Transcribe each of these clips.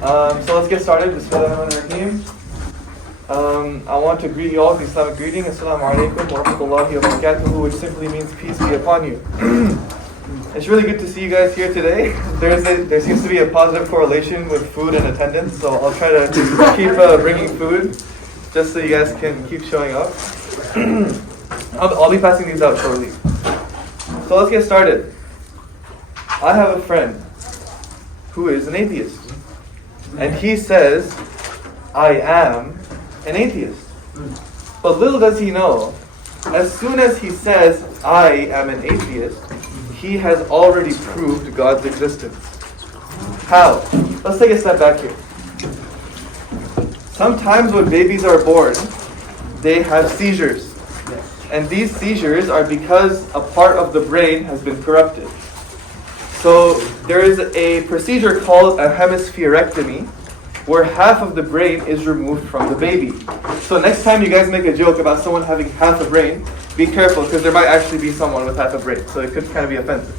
So let's get started. Bismillahirrahmanirrahim. I want to greet you all with the Islamic greeting. Assalamu alaikum wa rahmatullahi wa barakatuhu, which simply means peace be upon you. It's really good to see you guys here today. There seems to be a positive correlation with food and attendance, so I'll try to keep bringing food just so you guys can keep showing up. I'll be passing these out shortly. So let's get started. I have a friend who is an atheist. And he says, I am an atheist. But little does he know, as soon as he says, I am an atheist, he has already proved God's existence. How? Let's take a step back here. Sometimes when babies are born, they have seizures. And these seizures are because a part of the brain has been corrupted. So there is a procedure called a hemispherectomy, where half of the brain is removed from the baby. So next time you guys make a joke about someone having half a brain, be careful, because there might actually be someone with half a brain, so it could kind of be offensive.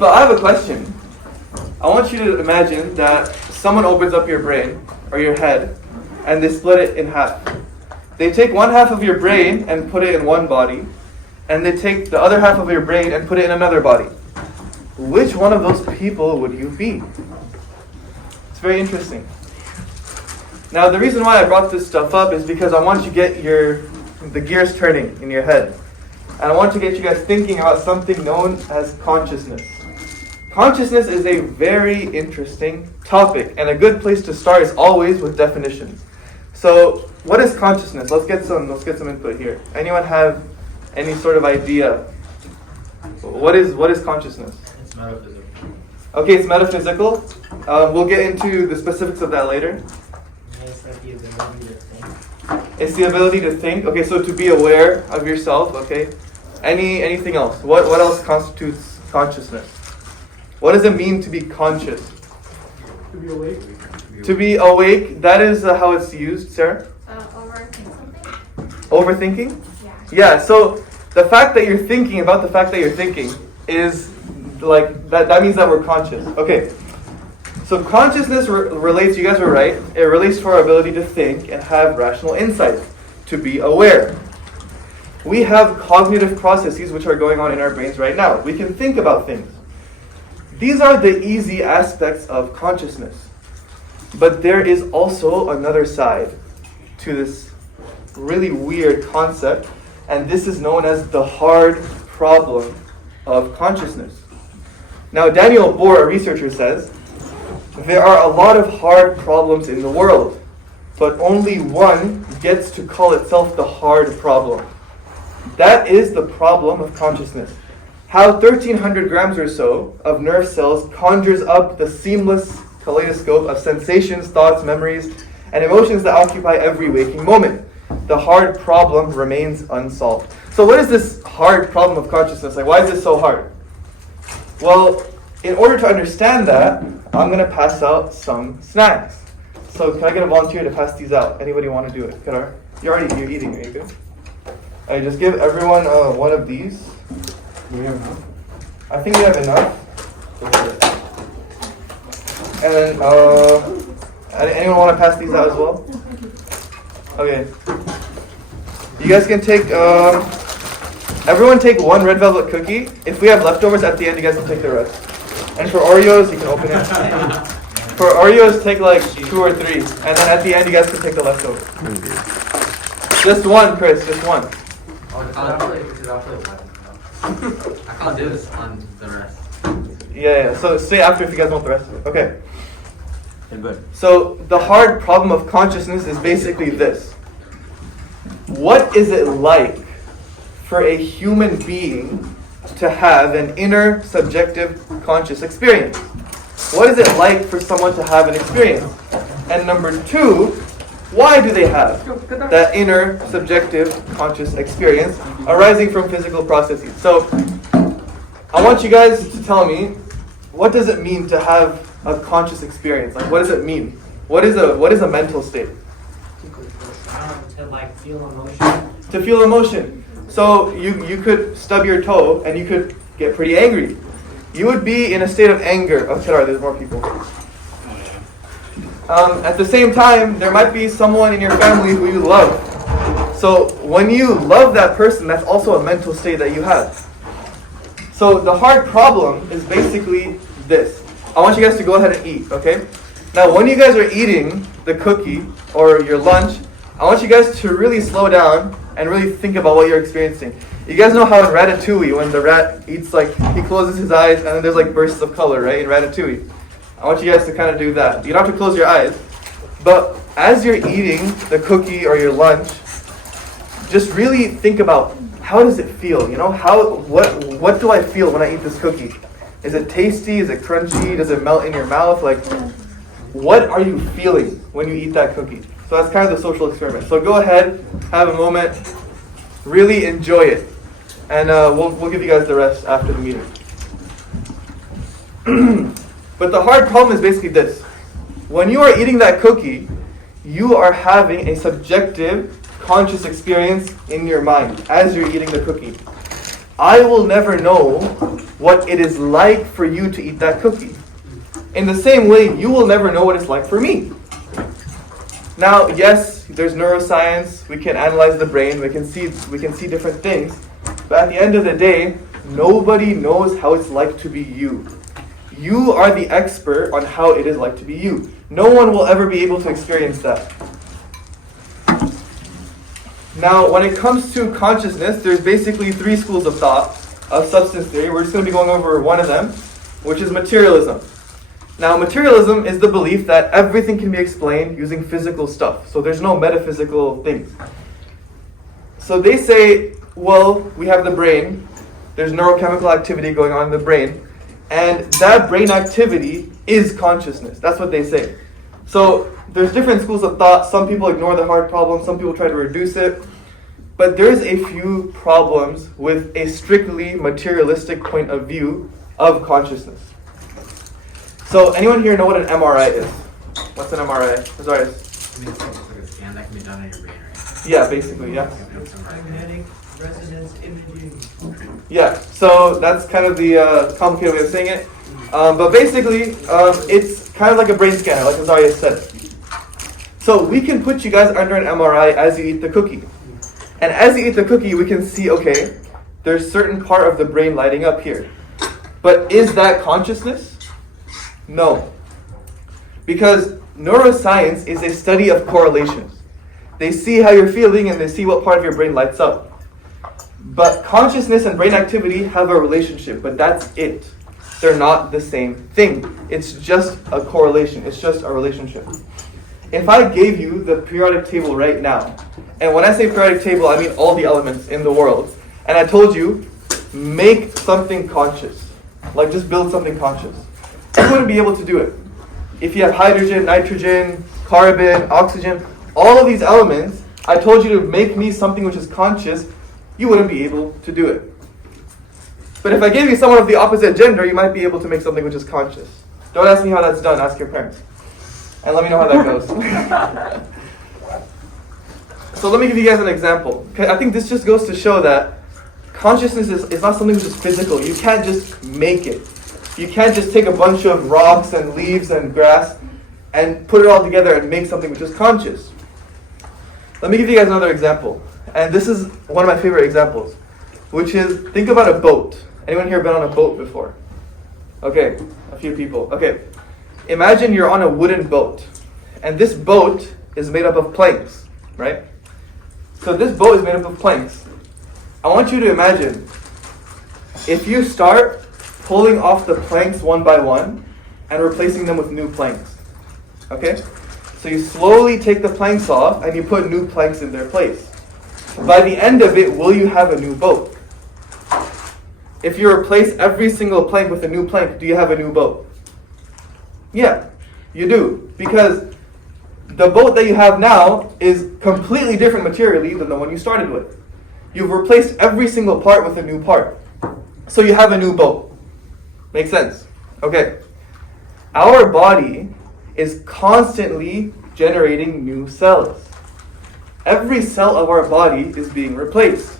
But I have a question. I want you to imagine that someone opens up your brain, or your head, and they split it in half. They take one half of your brain and put it in one body, and they take the other half of your brain and put it in another body. Which one of those people would you be? It's very interesting. Now, the reason why I brought this stuff up is because I want you to get the gears turning in your head. And I want to get you guys thinking about something known as consciousness. Consciousness is a very interesting topic, and a good place to start is always with definitions. So, what is consciousness? Let's get some input here. Anyone have any sort of idea? What is consciousness? It's metaphysical. Okay, it's metaphysical. We'll get into the specifics of that later. It's like the ability to think. It's the ability to think. Okay, so to be aware of yourself. Okay. Anything else? What else constitutes consciousness? What does it mean to be conscious? To be awake. To be awake. That is how it's used, Sarah. Overthink something? Overthinking. Yeah. Yeah. So the fact that you're thinking about the fact that you're thinking is like that. That means that we're conscious. Okay. So consciousness relates. You guys were right. It relates to our ability to think and have rational insight, to be aware. We have cognitive processes which are going on in our brains right now. We can think about things. These are the easy aspects of consciousness. But there is also another side to this really weird concept, and this is known as the hard problem of consciousness. Now, Daniel Bohr, a researcher, says, there are a lot of hard problems in the world, but only one gets to call itself the hard problem. That is the problem of consciousness. How 1,300 grams or so of nerve cells conjures up the seamless kaleidoscope of sensations, thoughts, memories, and emotions that occupy every waking moment. The hard problem remains unsolved. So what is this hard problem of consciousness? Like, why is this so hard? Well, in order to understand that, I'm going to pass out some snacks. So can I get a volunteer to pass these out? Anybody want to do it? You're eating, are you good? Alright, just give everyone one of these. We have enough. I think we have enough. And then, anyone want to pass these out as well? Okay. You guys can take, everyone take one red velvet cookie. If we have leftovers at the end, you guys can take the rest. And for Oreos, you can open it. For Oreos, take like 2 or 3. And then at the end, you guys can take the leftovers. Just one, Chris, just one. I can't do this on the rest. Yeah. So stay after if you guys want the rest of it. Okay. You're good. So the hard problem of consciousness is basically this. What is it like for a human being to have an inner subjective conscious experience? What is it like for someone to have an experience? And number 2, why do they have that inner subjective conscious experience arising from physical processes? So I want you guys to tell me, what does it mean to have a conscious experience? Like, what does it mean? What is a mental state? To like feel emotion. To feel emotion. So you could stub your toe and you could get pretty angry. You would be in a state of anger. Oh, Kedar, there's more people. At the same time, there might be someone in your family who you love. So when you love that person, that's also a mental state that you have. So the hard problem is basically this. I want you guys to go ahead and eat, okay? Now when you guys are eating the cookie or your lunch, I want you guys to really slow down and really think about what you're experiencing. You guys know how in Ratatouille, when the rat eats, like, he closes his eyes and then there's like bursts of color, right, in Ratatouille. I want you guys to kind of do that. You don't have to close your eyes, but as you're eating the cookie or your lunch, just really think about, how does it feel? You know, what do I feel when I eat this cookie? Is it tasty? Is it crunchy? Does it melt in your mouth? Like, what are you feeling when you eat that cookie? So that's kind of the social experiment. So go ahead, have a moment, really enjoy it, and we'll give you guys the rest after the meeting. But the hard problem is basically this. When you are eating that cookie, you are having a subjective, conscious experience in your mind as you're eating the cookie. I will never know what it is like for you to eat that cookie. In the same way, you will never know what it's like for me. Now, yes, there's neuroscience, we can analyze the brain, we can see different things, but at the end of the day, nobody knows how it's like to be you. You are the expert on how it is like to be you. No one will ever be able to experience that. Now, when it comes to consciousness, there's basically three schools of thought of substance theory. We're just going to be going over one of them, which is materialism. Now, materialism is the belief that everything can be explained using physical stuff. So there's no metaphysical things. So they say, well, we have the brain. There's neurochemical activity going on in the brain. And that brain activity is consciousness. That's what they say. So there's different schools of thought. Some people ignore the hard problem. Some people try to reduce it. But there's a few problems with a strictly materialistic point of view of consciousness. So anyone here know what an MRI is? What's an MRI? Sorry. I mean, it's like a scan that can be done on your brain, right? Yeah, basically, yeah. Magnetic resonance imaging. Yeah, so that's kind of the complicated way of saying it. But basically, it's kind of like a brain scanner, like Azaria said. So we can put you guys under an MRI as you eat the cookie. And as you eat the cookie, we can see, okay, there's certain part of the brain lighting up here. But is that consciousness? No. Because neuroscience is a study of correlations. They see how you're feeling and they see what part of your brain lights up. But consciousness and brain activity have a relationship, but that's it. They're not the same thing. It's just a correlation. It's just a relationship. If I gave you the periodic table right now, and when I say periodic table, I mean all the elements in the world, and I told you, make something conscious. Like, just build something conscious. You wouldn't be able to do it. If you have hydrogen, nitrogen, carbon, oxygen, all of these elements, I told you to make me something which is conscious, you wouldn't be able to do it. But if I gave you someone of the opposite gender, you might be able to make something which is conscious. Don't ask me how that's done, ask your parents. And let me know how that goes. So let me give you guys an example. Okay, I think this just goes to show that consciousness is not something which is physical. You can't just make it. You can't just take a bunch of rocks and leaves and grass and put it all together and make something which is conscious. Let me give you guys another example. And this is one of my favorite examples, which is, think about a boat. Anyone here been on a boat before? Okay, a few people. Okay, imagine you're on a wooden boat. And this boat is made up of planks, right? So this boat is made up of planks. I want you to imagine, if you start pulling off the planks one by one and replacing them with new planks. Okay? So you slowly take the planks off and you put new planks in their place. By the end of it, will you have a new boat? If you replace every single plank with a new plank, do you have a new boat? Yeah, you do. Because the boat that you have now is completely different materially than the one you started with. You've replaced every single part with a new part. So you have a new boat. Makes sense? Okay. Our body is constantly generating new cells. Every cell of our body is being replaced,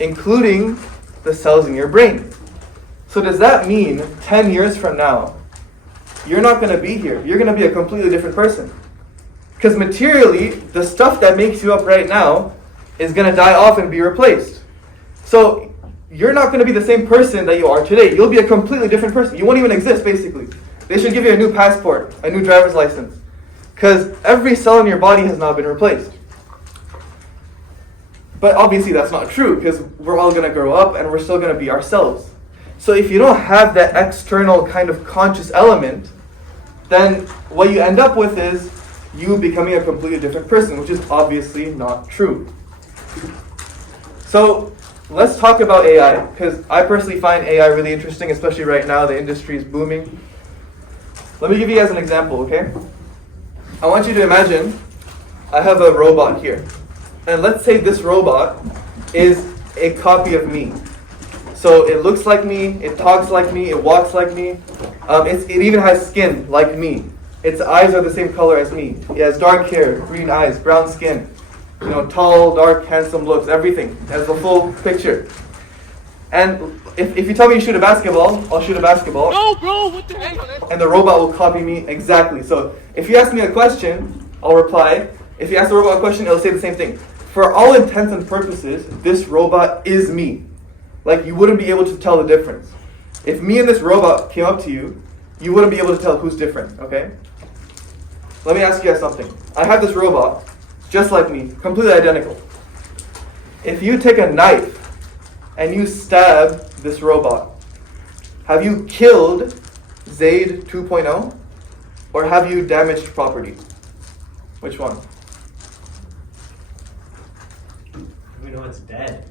including the cells in your brain. So does that mean 10 years from now, you're not going to be here. You're going to be a completely different person. Because materially, the stuff that makes you up right now is going to die off and be replaced. So you're not going to be the same person that you are today. You'll be a completely different person. You won't even exist, basically. They should give you a new passport, a new driver's license. Because every cell in your body has now been replaced. But obviously that's not true, because we're all going to grow up and we're still going to be ourselves. So if you don't have that external kind of conscious element, then what you end up with is you becoming a completely different person, which is obviously not true. So let's talk about AI, because I personally find AI really interesting, especially right now. The industry is booming. Let me give you guys an example, okay? I want you to imagine I have a robot here. And let's say this robot is a copy of me. So it looks like me, it talks like me, it walks like me. It even has skin like me. Its eyes are the same color as me. It has dark hair, green eyes, brown skin. Tall, dark, handsome looks, everything. It has the full picture. And if you tell me to shoot a basketball, I'll shoot a basketball. No, bro, what the heck? And the robot will copy me exactly. So if you ask me a question, I'll reply. If you ask the robot a question, it'll say the same thing. For all intents and purposes, this robot is me. Like, you wouldn't be able to tell the difference. If me and this robot came up to you, you wouldn't be able to tell who's different, okay? Let me ask you guys something. I have this robot, just like me, completely identical. If you take a knife and you stab this robot, have you killed Zaid 2.0? Or have you damaged property? Which one? We know it's dead.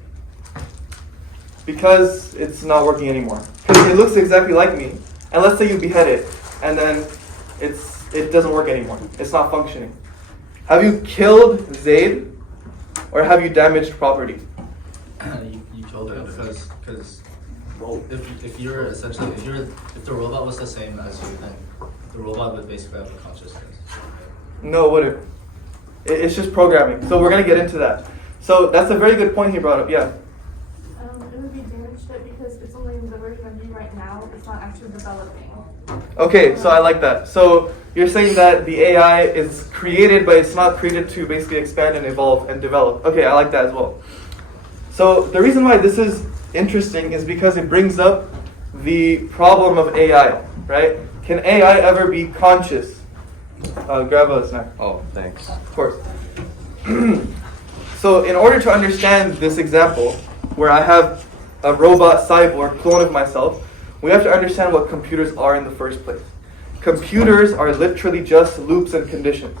Because it's not working anymore. Because it looks exactly like me. And let's say you behead it, and then it doesn't work anymore. It's not functioning. Have you killed Zaid, or have you damaged property? You killed it because if the robot was the same as you, then the robot would basically have a consciousness. No, it wouldn't. It's just programming. So we're going to get into that. So that's a very good point he brought up. Yeah. It would be damaged because it's only the version of me right now. It's not actually developing. Okay, so I like that. So you're saying that the AI is created, but it's not created to basically expand and evolve and develop. Okay, I like that as well. So the reason why this is interesting is because it brings up the problem of AI, right? Can AI ever be conscious? Grab a snack. Oh, thanks. Of course. So in order to understand this example, where I have a robot cyborg clone of myself, we have to understand what computers are in the first place. Computers are literally just loops and conditions.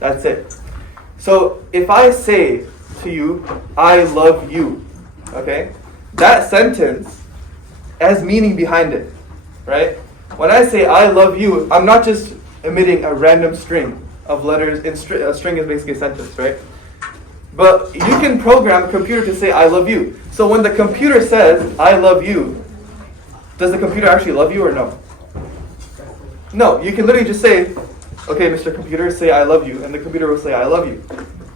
That's it. So if I say to you, I love you, okay? That sentence has meaning behind it, right? When I say I love you, I'm not just emitting a random string of letters. A string is basically a sentence, right? But you can program a computer to say I love you. So when the computer says I love you, does the computer actually love you or no? No, you can literally just say, okay, Mr. Computer, say I love you, and the computer will say I love you.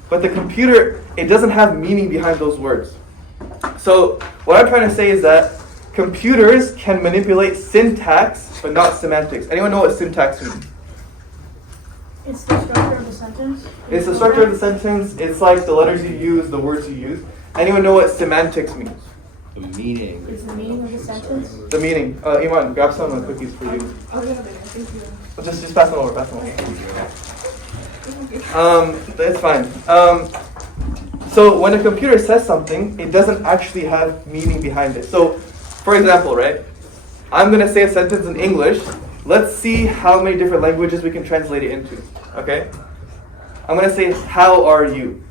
But the computer, it doesn't have meaning behind those words. So what I'm trying to say is that computers can manipulate syntax, but not semantics. Anyone know what syntax means? It's the structure of the sentence. It's the structure of the sentence. It's like the letters you use, the words you use. Anyone know what semantics means? The meaning. It's the meaning of the sentence. The meaning. Iman, grab some cookies for you. Oh, yeah, thank you. Just pass them over. That's fine. So when a computer says something, it doesn't actually have meaning behind it. So, for example, right? I'm going to say a sentence in English. Let's see how many different languages we can translate it into. Okay? I'm going to say, how are you?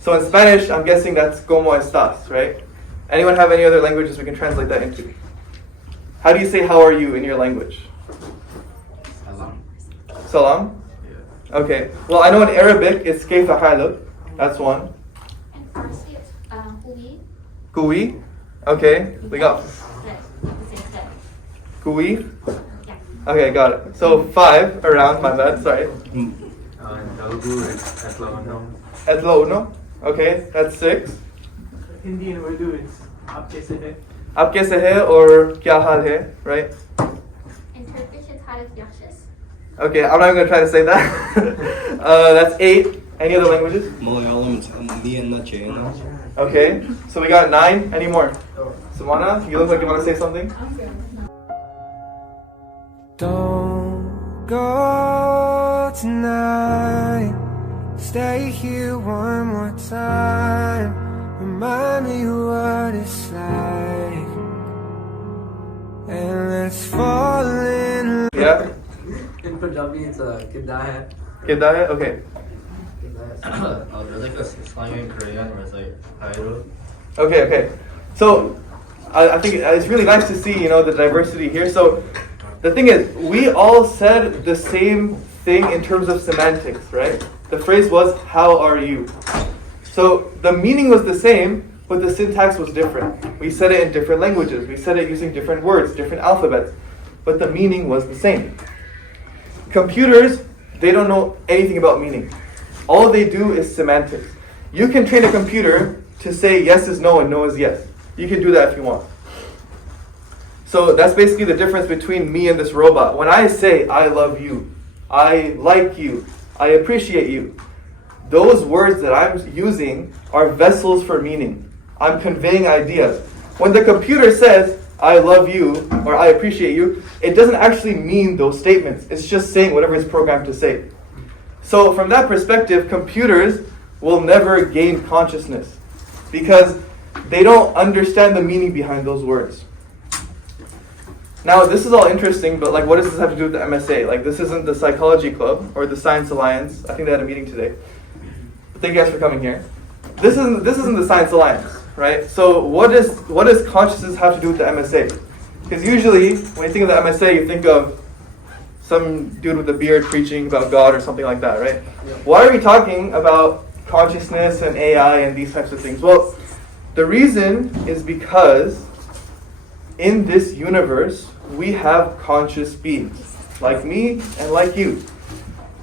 So in Spanish, I'm guessing that's como estás, right? Anyone have any other languages we can translate that into? How do you say how are you in your language? Salam. Salam? Yeah. Okay. Well, I know in Arabic it's kayfa haluk. That's one. And Farsi, it's hui. Kui? Okay. We got kui. Yeah. Okay, got it. So 5 around, my bad, sorry. Telugu, it's Atlaono. Etlo uno. Okay, that's 6. Hindi and Urdu, it's aap kaise hai? Aap kaise hai or kya hal hai, right? In Turkish, it's how like Yashis. Okay, I'm not even gonna try to say that. That's 8. Any other languages? Malayalam is China. Okay, so we got 9. Any more? Samana, you look like you want to say something. Don't go tonight. Stay here one more time. Remind me what it's like. And let's fall in love. Yeah. In Punjabi, it's kidda hai. Kedaya? Okay. There's like a slang in Korean where it's like arose. Okay. So, I think it's really nice to see, the diversity here. So, the thing is, we all said the same thing in terms of semantics, right? The phrase was, how are you? So, the meaning was the same, but the syntax was different. We said it in different languages. We said it using different words, different alphabets. But the meaning was the same. Computers, they don't know anything about meaning. All they do is semantics. You can train a computer to say yes is no and no is yes. You can do that if you want. So that's basically the difference between me and this robot. When I say I love you, I like you, I appreciate you, those words that I'm using are vessels for meaning. I'm conveying ideas. When the computer says I love you or I appreciate you, it doesn't actually mean those statements. It's just saying whatever it's programmed to say. So from that perspective, computers will never gain consciousness because they don't understand the meaning behind those words. Now, this is all interesting, but what does this have to do with the MSA? This isn't the Psychology Club or the Science Alliance. I think they had a meeting today. Thank you guys for coming here. This isn't the Science Alliance, right? So what does consciousness have to do with the MSA? Because usually, when you think of the MSA, you think of some dude with a beard preaching about God or something like that, right? Yeah. Why are we talking about consciousness and AI and these types of things? Well, the reason is because in this universe, we have conscious beings, like me and like you.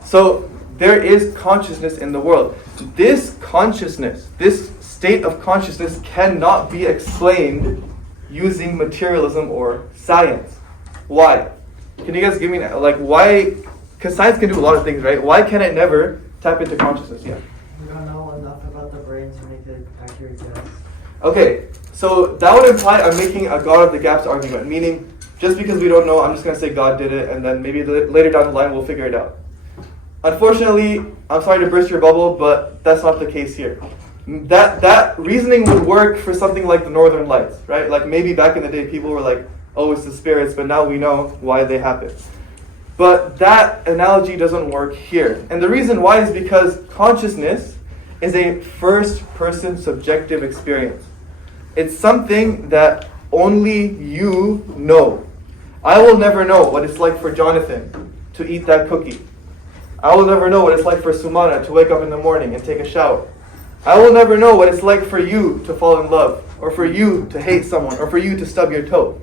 So there is consciousness in the world. This consciousness, this state of consciousness cannot be explained using materialism or science. Why? Can you guys give me, why? Because science can do a lot of things, right? Why can it never tap into consciousness? Yeah. We don't know enough about the brain to make an accurate guess. Okay, so that would imply I'm making a God of the gaps argument, meaning just because we don't know, I'm just going to say God did it, and then maybe later down the line we'll figure it out. Unfortunately, I'm sorry to burst your bubble, but that's not the case here. That reasoning would work for something like the Northern Lights, right? Maybe back in the day people were like, oh, it's the spirits, but now we know why they happen. But that analogy doesn't work here. And the reason why is because consciousness is a first-person subjective experience. It's something that only you know. I will never know what it's like for Jonathan to eat that cookie. I will never know what it's like for Sumana to wake up in the morning and take a shower. I will never know what it's like for you to fall in love, or for you to hate someone, or for you to stub your toe.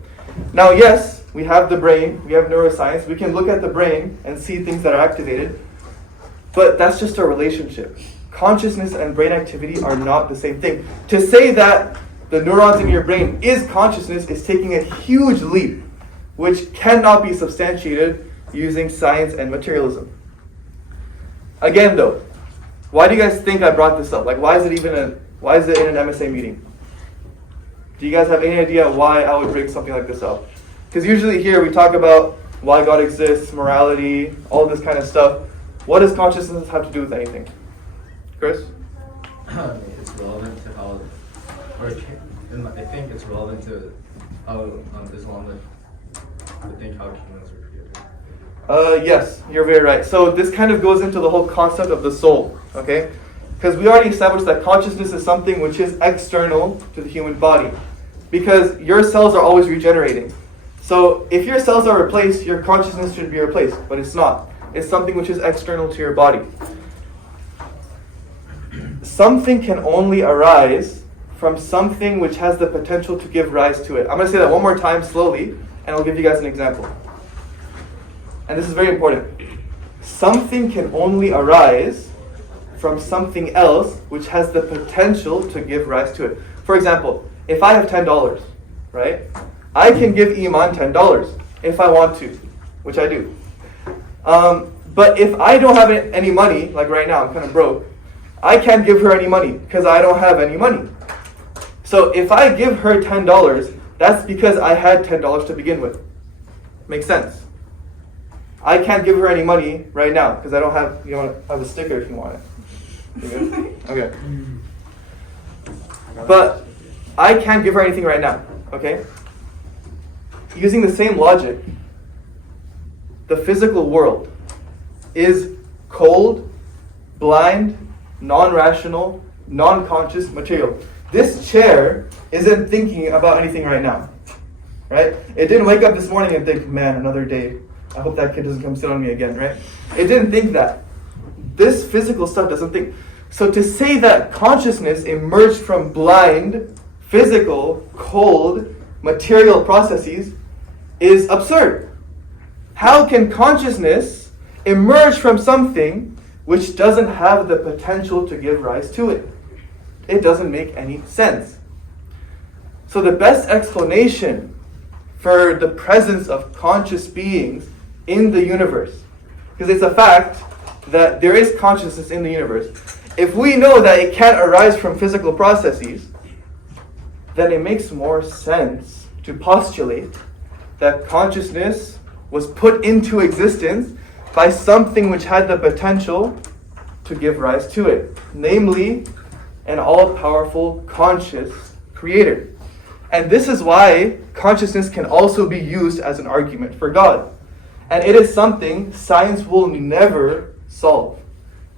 Now, yes, we have the brain, we have neuroscience, we can look at the brain and see things that are activated, but that's just a relationship. Consciousness and brain activity are not the same thing. To say that the neurons in your brain is consciousness is taking a huge leap, which cannot be substantiated using science and materialism. Again, though, why do you guys think I brought this up? Why is it in an MSA meeting? Do you guys have any idea why I would bring something like this up? Because usually here we talk about why God exists, morality, all this kind of stuff. What does consciousness have to do with anything? Chris? It's relevant to how, I think it's relevant to how Islam would think how humans were created. Yes, you're very right. So this kind of goes into the whole concept of the soul, okay? Because we already established that consciousness is something which is external to the human body. Because your cells are always regenerating. So if your cells are replaced, your consciousness should be replaced, but it's not. It's something which is external to your body. Something can only arise from something which has the potential to give rise to it. I'm going to say that one more time slowly, and I'll give you guys an example. And this is very important. Something can only arise from something else which has the potential to give rise to it. For example, if I have $10, right? I can give Iman $10 if I want to, which I do. But if I don't have any money, like right now, I'm kind of broke, I can't give her any money because I don't have any money. So if I give her $10, that's because I had $10 to begin with. Makes sense? I can't give her any money right now because I don't have, you know, I have a sticker if you want it. You good? Okay. But I can't give her anything right now, okay? Using the same logic, the physical world is cold, blind, non-rational, non-conscious material. This chair isn't thinking about anything right now, right? It didn't wake up this morning and think, man, another day. I hope that kid doesn't come sit on me again, right? It didn't think that. This physical stuff doesn't think. So to say that consciousness emerged from blind, physical, cold, material processes is absurd. How can consciousness emerge from something which doesn't have the potential to give rise to it? It doesn't make any sense. So the best explanation for the presence of conscious beings in the universe, because it's a fact that there is consciousness in the universe. If we know that it can't arise from physical processes, then it makes more sense to postulate that consciousness was put into existence by something which had the potential to give rise to it, namely an all-powerful conscious creator. And this is why consciousness can also be used as an argument for God. And it is something science will never solve.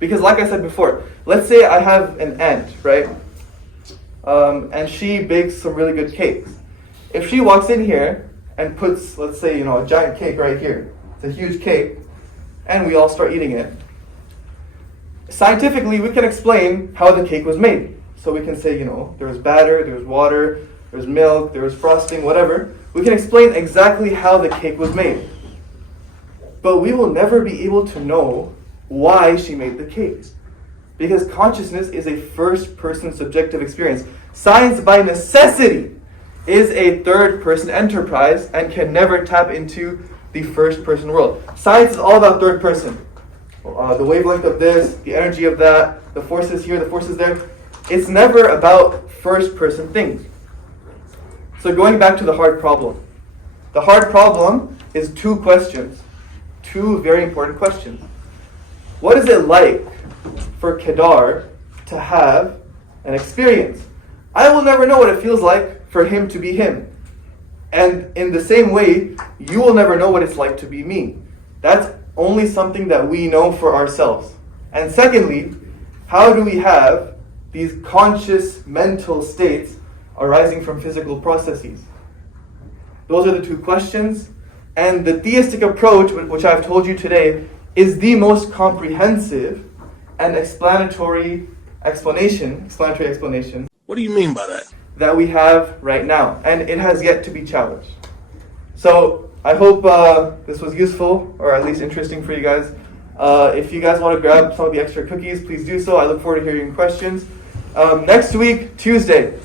Because like I said before, let's say I have an aunt, right? And she bakes some really good cakes. If she walks in here and puts, let's say, a giant cake right here, it's a huge cake, and we all start eating it, scientifically we can explain how the cake was made. So we can say, there was batter, there was water, there was milk, there was frosting, whatever. We can explain exactly how the cake was made. But we will never be able to know why she made the cake. Because consciousness is a first-person subjective experience. Science, by necessity, is a third-person enterprise and can never tap into the first-person world. Science is all about third person. The wavelength of this, the energy of that, the forces here, the forces there. It's never about first-person things. So going back to the hard problem. The hard problem is two questions. Two very important questions. What is it like for Kedar to have an experience? I will never know what it feels like for him to be him. And in the same way, you will never know what it's like to be me. That's only something that we know for ourselves. And secondly, how do we have these conscious mental states arising from physical processes? Those are the two questions. And the theistic approach, which I've told you today, is the most comprehensive and explanatory explanation. What do you mean by that? That we have right now. And it has yet to be challenged. So I hope this was useful, or at least interesting for you guys. If you guys want to grab some of the extra cookies, please do so. I look forward to hearing your questions. Next week, Tuesday,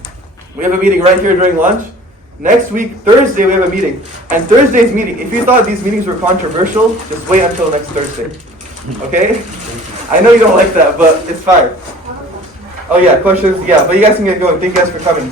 we have a meeting right here during lunch. Next week, Thursday, we have a meeting. And Thursday's meeting, if you thought these meetings were controversial, just wait until next Thursday. Okay? I know you don't like that, but it's fine. Oh yeah, questions? Yeah, but you guys can get going. Thank you guys for coming.